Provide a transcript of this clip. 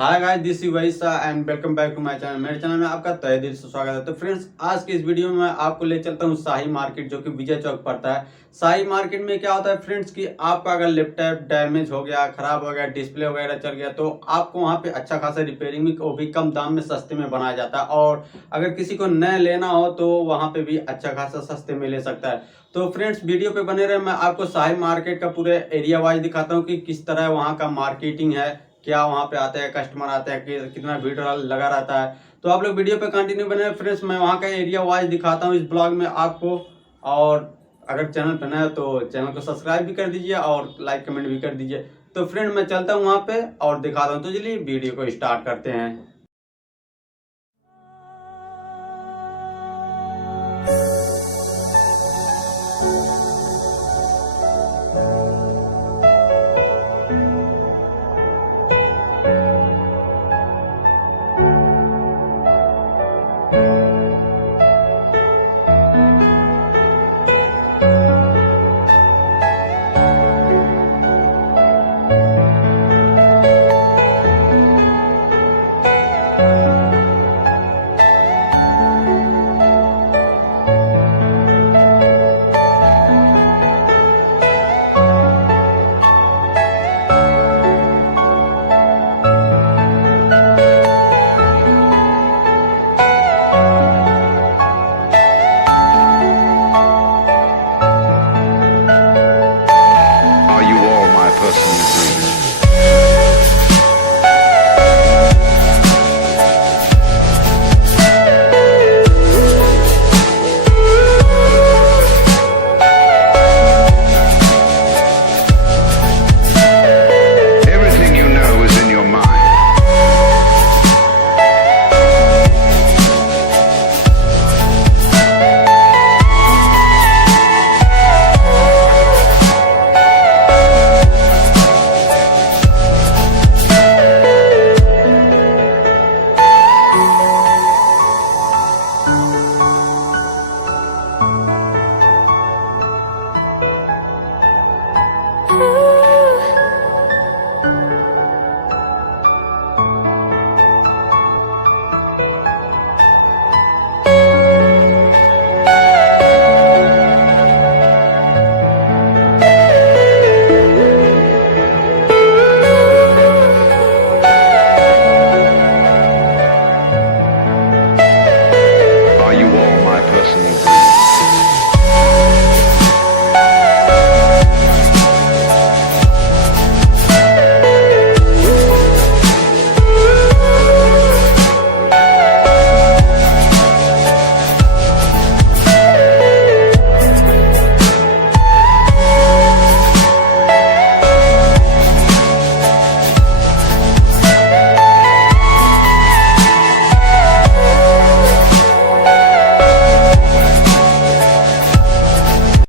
Hi guys, this is Wahid Shah and welcome back to my channel. मेरे channel में आपका तहे दिल से स्वागत है। तो फ्रेंड्स, आज के इस वीडियो में मैं आपको ले चलता हूँ शाही मार्केट, जो कि विजय चौक पड़ता है। शाही मार्केट में क्या होता है फ्रेंड्स कि आपका अगर लैपटॉप डैमेज हो गया, खराब हो गया, डिस्प्ले वगैरह चल गया, तो आपको वहाँ पे अच्छा खासा रिपेयरिंग में वो भी कम दाम में सस्ते में बनाया जाता है। और अगर किसी को नया लेना हो तो वहाँ पे भी अच्छा खासा सस्ते में ले सकता है। तो फ्रेंड्स, वीडियो पे बने रहे। मैं आपको शाही मार्केट का पूरे एरिया वाइज दिखाता हूँ कि किस तरह वहाँ का मार्केटिंग है, क्या वहाँ पे आते हैं कस्टमर, आते हैं कि कितना भीड़ लगा रहता है। तो आप लोग वीडियो पे कंटिन्यू बने फ्रेंड्स। मैं वहाँ का एरिया वाइज दिखाता हूँ इस ब्लॉग में आपको। और अगर चैनल पर नया है तो चैनल को सब्सक्राइब भी कर दीजिए और लाइक कमेंट भी कर दीजिए। तो फ्रेंड, मैं चलता हूँ वहाँ पे और दिखाता हूँ। तो चलिए वीडियो को स्टार्ट करते हैं।